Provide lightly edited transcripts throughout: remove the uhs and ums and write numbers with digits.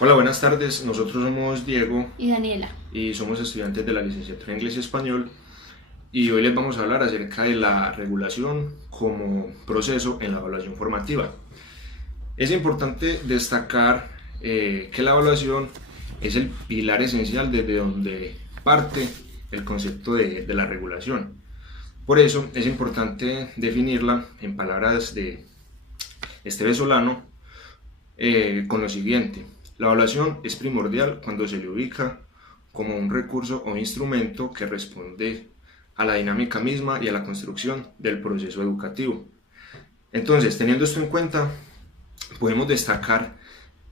Hola, buenas tardes. Nosotros somos Diego Y Daniela. y somos estudiantes de la licenciatura en Inglés y Español y hoy les vamos a hablar acerca de la regulación como proceso en la evaluación formativa. Es importante destacar que la evaluación es el pilar esencial desde donde parte el concepto de la regulación. Por eso es importante definirla en palabras de Esteve Solano con lo siguiente: la evaluación es primordial cuando se le ubica como un recurso o instrumento que responde a la dinámica misma y a la construcción del proceso educativo. Entonces, teniendo esto en cuenta, podemos destacar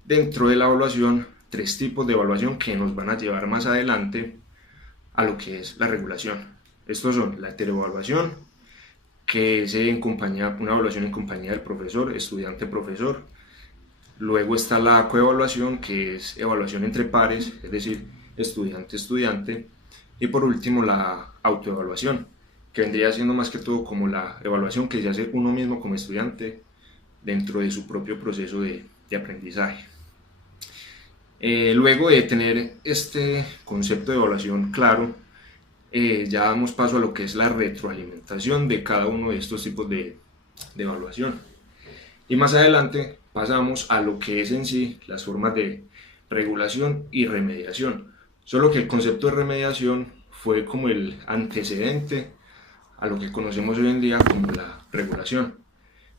dentro de la evaluación tres tipos de evaluación que nos van a llevar más adelante a lo que es la regulación. Estos son la heteroevaluación, que es una evaluación en compañía del profesor, estudiante-profesor. Luego está la coevaluación, que es evaluación entre pares, es decir, estudiante-estudiante. Y por último, la autoevaluación, que vendría siendo más que todo como la evaluación que se hace uno mismo como estudiante dentro de su propio proceso de aprendizaje. Luego de tener este concepto de evaluación claro, ya damos paso a lo que es la retroalimentación de cada uno de estos tipos de evaluación. Y más adelante pasamos a lo que es en sí las formas de regulación y remediación. Solo que el concepto de remediación fue como el antecedente a lo que conocemos hoy en día como la regulación.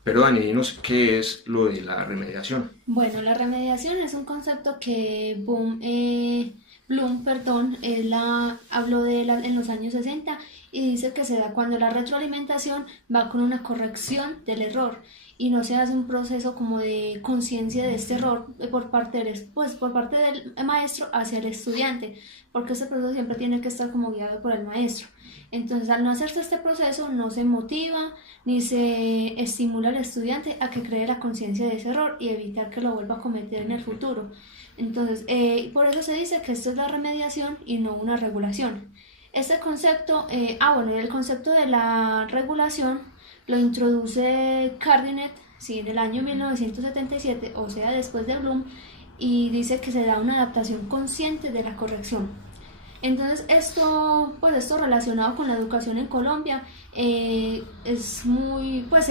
Pero Dani, dinos qué es lo de la remediación. Bueno, la remediación es un concepto que Bloom, perdón, habló en los años 60 y dice que se da cuando la retroalimentación va con una corrección del error y no se hace un proceso como de conciencia de este error por parte del maestro hacia el estudiante, porque este proceso siempre tiene que estar como guiado por el maestro. Entonces, al no hacerse este proceso, no se motiva ni se estimula al estudiante a que cree la conciencia de ese error y evitar que lo vuelva a cometer en el futuro. Entonces, por eso se dice que esto es la remediación y no una regulación. Este concepto, y el concepto de la regulación lo introduce Cardinet, sí, en el año 1977, o sea, después de Bloom, y dice que se da una adaptación consciente de la corrección. Entonces esto relacionado con la educación en Colombia se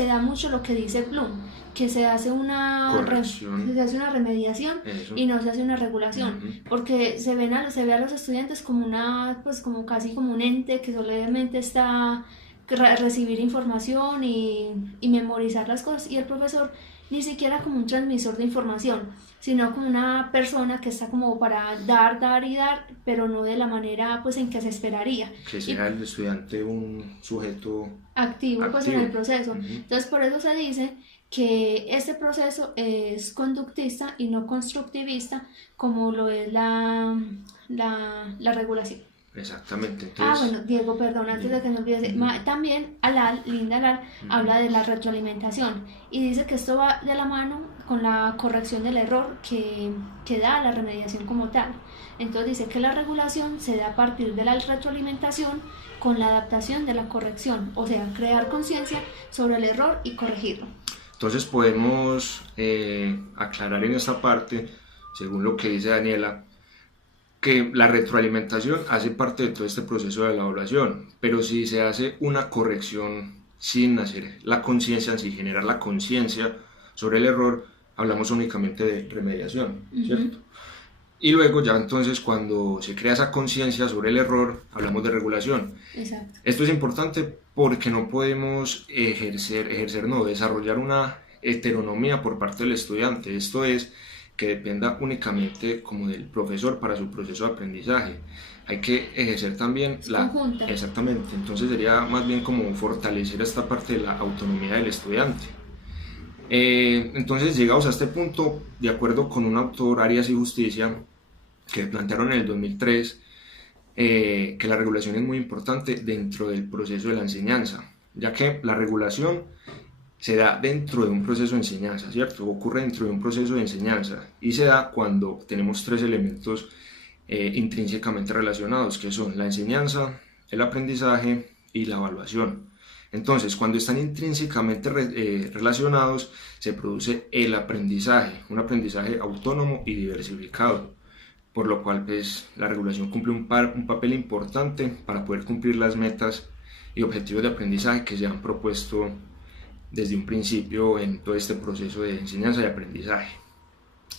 da mucho lo que dice Bloom, que Corrección. se hace una remediación Eso. y no se hace una regulación, porque se ve a los estudiantes como como casi como un ente que solamente está recibir información y memorizar las cosas, y el profesor ni siquiera como un transmisor de información, sino como una persona que está como para dar y dar, pero no de la manera en que se esperaría. Que Y sea el estudiante un sujeto activo en activo. el proceso. Entonces por eso se dice que este proceso es conductista y no constructivista como lo es la regulación. Exactamente. Entonces, Bueno, Diego, perdón, antes de que me olvide, también Linda Alal, habla de la retroalimentación y dice que esto va de la mano con la corrección del error que da la remediación como tal. Entonces dice que la regulación se da a partir de la retroalimentación con la adaptación de la corrección, o sea, crear conciencia sobre el error y corregirlo. entonces podemos aclarar en esta parte, según lo que dice Daniela, que la retroalimentación hace parte de todo este proceso de la evaluación, pero si se hace una corrección sin hacer la conciencia, sin generar la conciencia sobre el error, hablamos únicamente de remediación, ¿cierto? Y luego ya entonces cuando se crea esa conciencia sobre el error, hablamos de regulación. Exacto. Esto es importante porque no podemos desarrollar una heteronomía por parte del estudiante. Esto es, que dependa únicamente como del profesor para su proceso de aprendizaje. Hay que ejercer también conjunta. Exactamente, entonces sería más bien como fortalecer esta parte de la autonomía del estudiante. Entonces, llegados a este punto, de acuerdo con un autor, Arias y Justicia, que plantearon en el 2003, que la regulación es muy importante dentro del proceso de la enseñanza, ya que la regulación se da dentro de un proceso de enseñanza, ¿cierto? Ocurre dentro de un proceso de enseñanza y se da cuando tenemos tres elementos intrínsecamente relacionados, que son la enseñanza, el aprendizaje y la evaluación. Entonces, cuando están intrínsecamente relacionados, se produce el aprendizaje, un aprendizaje autónomo y diversificado, por lo cual pues, la regulación cumple un papel importante para poder cumplir las metas y objetivos de aprendizaje que se han propuesto desde un principio en todo este proceso de enseñanza y aprendizaje.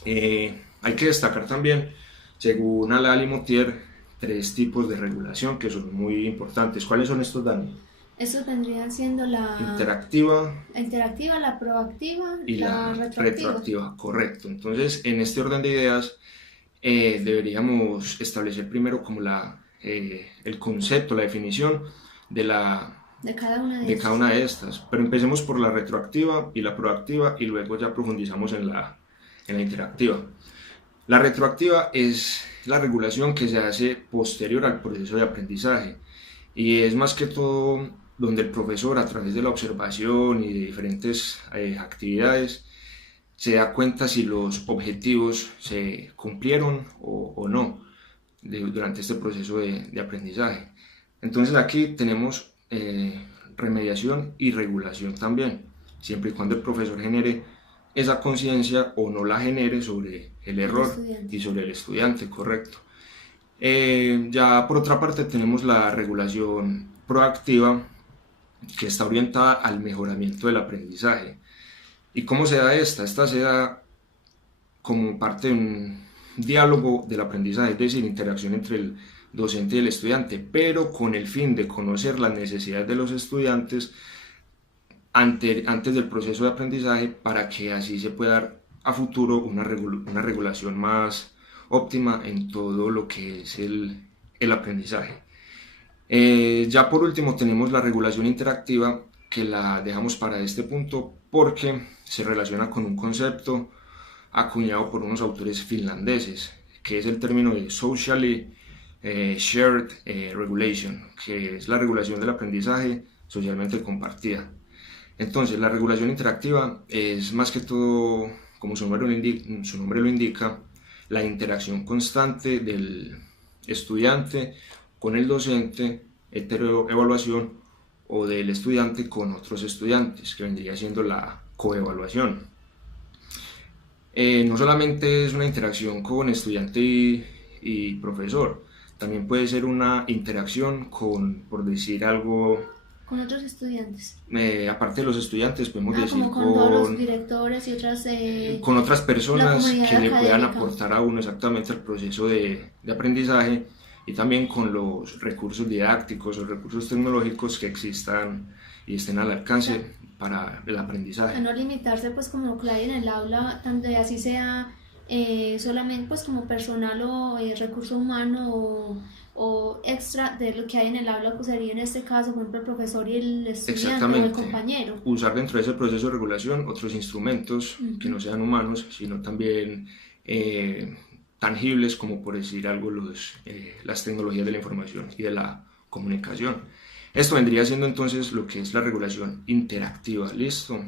Hay que destacar también, según Alal y Motier, 3 tipos de regulación que son muy importantes. ¿Cuáles son estos, Dani? Estos vendrían siendo la interactiva, la proactiva y la retroactiva. Correcto. Entonces, en este orden de ideas, deberíamos establecer primero como el concepto, la definición de cada una de estas. Pero empecemos por la retroactiva y la proactiva y luego ya profundizamos en la interactiva. La retroactiva es la regulación que se hace posterior al proceso de aprendizaje y es más que todo donde el profesor, a través de la observación y de diferentes actividades, se da cuenta si los objetivos se cumplieron o no durante este proceso de aprendizaje. Entonces aquí tenemos remediación y regulación también, siempre y cuando el profesor genere esa conciencia o no la genere sobre el error y sobre el estudiante, correcto. Ya por otra parte tenemos la regulación proactiva, que está orientada al mejoramiento del aprendizaje. ¿Y cómo se da esta? Esta se da como parte de un diálogo del aprendizaje, es decir, interacción entre el docente y el estudiante, pero con el fin de conocer las necesidades de los estudiantes antes del proceso de aprendizaje, para que así se pueda dar a futuro una regulación más óptima en todo lo que es el aprendizaje. Ya por último tenemos la regulación interactiva, que la dejamos para este punto porque se relaciona con un concepto acuñado por unos autores finlandeses, que es el término de Socially Shared Regulation, que es la regulación del aprendizaje socialmente compartida. Entonces, la regulación interactiva es más que todo, como su nombre lo indica, la interacción constante del estudiante con el docente, heteroevaluación, o del estudiante con otros estudiantes, que vendría siendo la coevaluación. No solamente es una interacción con estudiante y profesor, también puede ser una interacción con, por decir algo, con otros estudiantes. Aparte de los estudiantes, podemos decir como con todos los directores y otras... con otras personas que le académica puedan aportar a uno exactamente el proceso de aprendizaje, y también con los recursos didácticos o recursos tecnológicos que existan y estén al alcance para el aprendizaje. A no limitarse pues como lo que hay en el aula, tanto de así sea solamente pues como personal o recurso humano o extra de lo que hay en el aula, pues sería en este caso, por ejemplo, el profesor y el estudiante o el compañero. Usar dentro de ese proceso de regulación otros instrumentos que no sean humanos, sino también tangibles, como por decir algo las tecnologías de la información y de la comunicación. Esto vendría siendo entonces lo que es la regulación interactiva, ¿listo?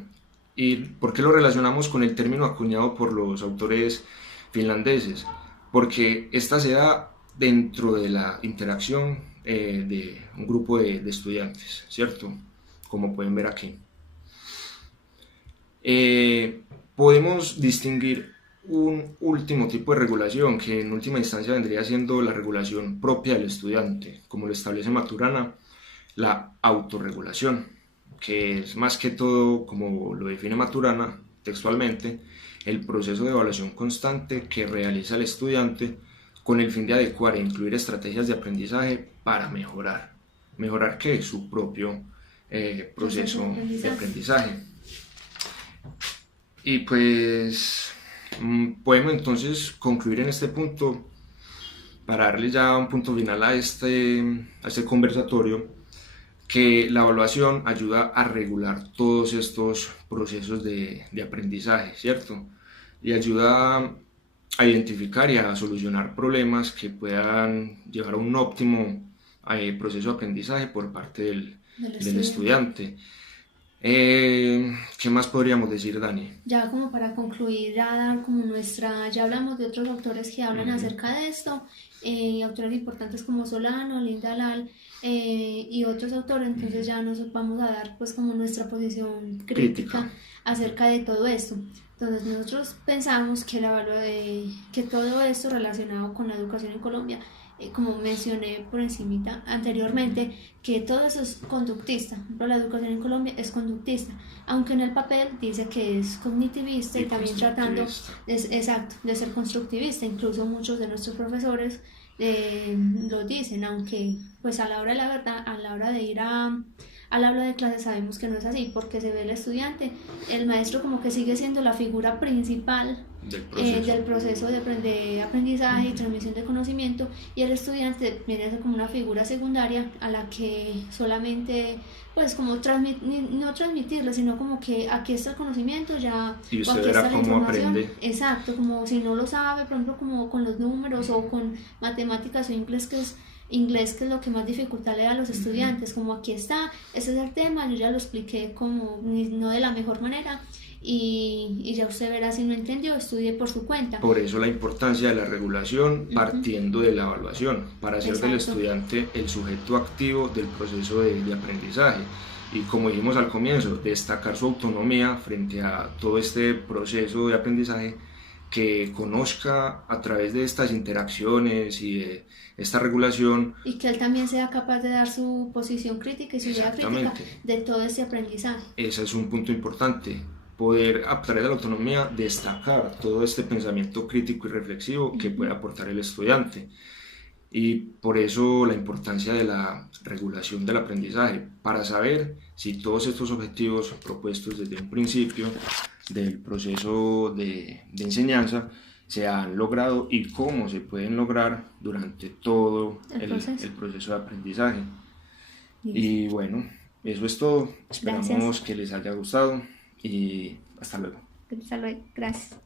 ¿Y por qué lo relacionamos con el término acuñado por los autores finlandeses? Porque esta se da dentro de la interacción de un grupo de estudiantes, ¿cierto? Como pueden ver aquí. Podemos distinguir un último tipo de regulación, que en última instancia vendría siendo la regulación propia del estudiante, como lo establece Maturana, la autorregulación, que es más que todo, como lo define Maturana textualmente, el proceso de evaluación constante que realiza el estudiante con el fin de adecuar e incluir estrategias de aprendizaje para mejorar. ¿Mejorar qué? Su propio proceso de aprendizaje. Y pues podemos entonces concluir en este punto, para darle ya un punto final a este conversatorio, que la evaluación ayuda a regular todos estos procesos de aprendizaje, ¿cierto? Y ayuda a identificar y a solucionar problemas que puedan llevar a un óptimo proceso de aprendizaje por parte del estudiante. ¿Qué más podríamos decir, Dani? Ya como para concluir, ya dar como ya hablamos de otros autores que hablan Ujú. acerca de esto, autores importantes como Solano, Linda Lal y otros autores, entonces ya nos vamos a dar pues como nuestra posición Crítica. crítica acerca de todo esto. Entonces nosotros pensamos que, que todo esto relacionado con la educación en Colombia, como mencioné por encimita anteriormente, que todo eso es conductista. Por ejemplo, la educación en Colombia es conductista, aunque en el papel dice que es cognitivista y también tratando, exacto, de ser constructivista. Incluso muchos de nuestros profesores lo dicen, aunque pues a la hora de la verdad, a la hora de ir al aula de clase sabemos que no es así, porque se ve el estudiante, el maestro como que sigue siendo la figura principal del proceso de aprendizaje y transmisión de conocimiento, y el estudiante viene a ser como una figura secundaria a la que solamente pues como no transmitirle, sino como que aquí está el conocimiento ya, Y o usted aquí verá está la cómo información, aprende. exacto, como si no lo sabe, por ejemplo como con los números o con matemáticas o inglés, que es lo que más dificultad le da a los estudiantes, como aquí está, ese es el tema, yo ya lo expliqué como no de la mejor manera, y ya usted verá si no entendió, estudie por su cuenta. Por eso la importancia de la regulación partiendo de la evaluación, para hacer del Exacto. estudiante el sujeto activo del proceso de aprendizaje. Y como dijimos al comienzo, destacar su autonomía frente a todo este proceso de aprendizaje, que conozca a través de estas interacciones y de esta regulación. Y que él también sea capaz de dar su posición crítica y su idea crítica de todo este aprendizaje. Ese es un punto importante, poder a través de la autonomía destacar todo este pensamiento crítico y reflexivo que puede aportar el estudiante. Y por eso la importancia de la regulación del aprendizaje, para saber si todos estos objetivos propuestos desde un principio del proceso de enseñanza se han logrado y cómo se pueden lograr durante todo el proceso de aprendizaje. Y bueno, eso es todo. Esperamos que les haya gustado y hasta luego. Hasta luego. Gracias.